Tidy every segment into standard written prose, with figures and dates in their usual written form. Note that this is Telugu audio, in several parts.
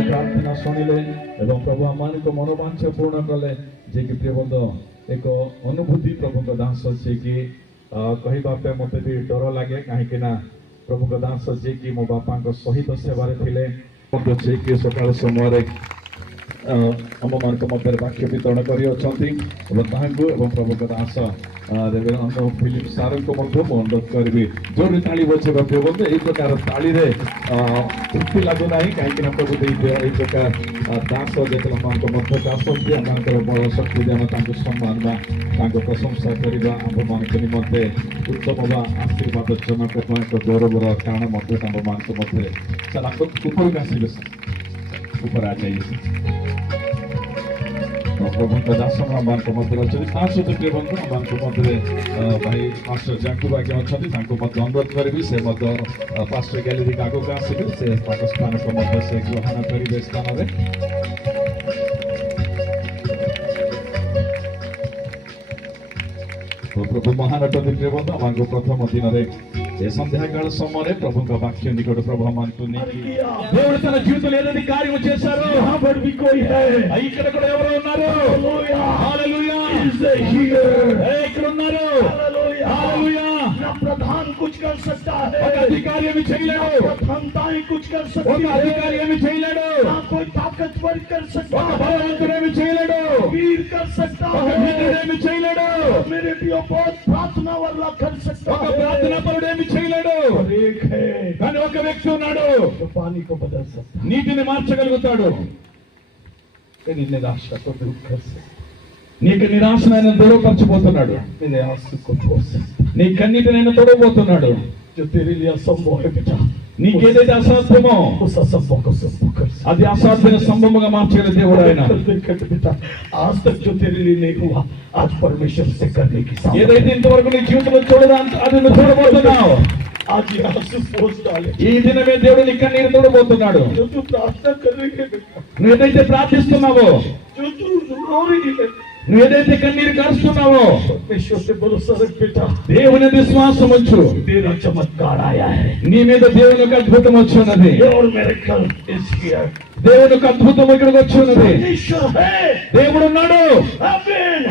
प्रार्थना शुणिले एवं प्रभु आम मनोवांछा पूर्ण कले जे कि प्रिय बंधु एक अनुभूति प्रभु दास जे कि कहवापे मत भी डर लगे कहीं प्रभु दास जे कि मो बापा सहित सेवार थे कि सकाल समय आम मान मध्य वाक्य वितरण कर प्रभु दास रेवरेंड फिलिप सार को अनुरोध करी जोर ताली बजे प्रिय बंधु यही प्रकार ताली तृप्ति लगुना कहीं प्रभु यही प्रकार दास जो मध्य आसती आम बल शक्ति देना सम्मान प्रशंसा करवा आम मान निमंते उत्तम व आशीर्वाद जनक एक गौरवर कारण मध्य चला ऊपर आसवे ऊपर आ जाइए प्रभु दास मध्य अच्छे प्रिय बंधु मध्य भाई मास्टर जाकू आज्ञा अच्छा अनुरोध करी से पास्टर गैलेरी आगे आसवे से स्थान को से ग्रहण करेंगे स्थान में प्रभु महानट प्रिय बंधु आम प्रथम दिन में संध्या काल समय प्रभु का वाक्य निकट प्रभु మనకు దేవుడు తన జీవితంలో ఏదైతే కార్యం చేశారో यहाँ पर भी कोई है ఇక్కడ కూడా ఎవరు ఉన్నారు హల్లెలూయా ఇక్కడ ఉన్నారు హల్లెలూయా ना प्रधान कुछ कर सकता है ఒక అధికారి ఏమి చేయలేడు ప్రధానతాయి कुछ कर सकती है ఒక అధికారి ఏమి చేయలేడు ना कोई ताकतवर कर सकता है ఒక బలవంతుడు ఏమి చేయలేడు वीर कर सकता है ఒక వీరుడు ఏమి చేయలేడు मेरे प्रियो बहुत प्रार्थना वाला कर सकता है ఒక ప్రార్థనా పరుడు ఏమి చేయలేడు एक है కానీ ఒక వ్యక్తి ఉన్నాడు पानी को बदल सकता నీటిని మార్చగలుగుతాడు కానీ నిరాశతో దుఃఖం నీకు నిరాశనైన దూరపరచబోతున్నాడు నీ కన్నీటినైనా తొడవబోతున్నాడు నీకేదైతే అసాధ్యమో అది అసాధ్యమైన సంభవముగా మార్చగల దేవుడు ఆయన ఏదైతే ఇంతవరకు నీ జీవితంలో చూడదా అది నువ్వు చూడబోతున్నావు ఈ దినమే దేవుడు నీ కన్నీరు తోడబోతున్నాడు నువ్వు ఏదైతే ప్రార్థిస్తున్నావో నువ్వు ఏదైతే కన్నీరు కారుస్తున్నావో దేవుని విశ్వాసం ఉంచు చమత్కార్ నీ మీద దేవుని యొక్క అద్భుతం వచ్చున్నది దేవుని యొక్క అద్భుతం ఇక్కడికి వచ్చున్నది దేవుడు ఉన్నాడు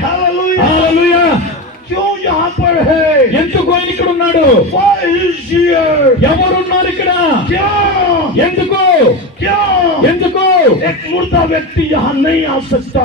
హల్లెలూయా क्यों यहाँ पर है ఎందుకు ఆయన ఇక్కడ ఉన్నాడు why is here ఎవరున్నారు ఇక్కడ क्यों ఎందుకు क्यों ఎందుకు एक मुर्दा व्यक्ति यहाँ नहीं आ सकता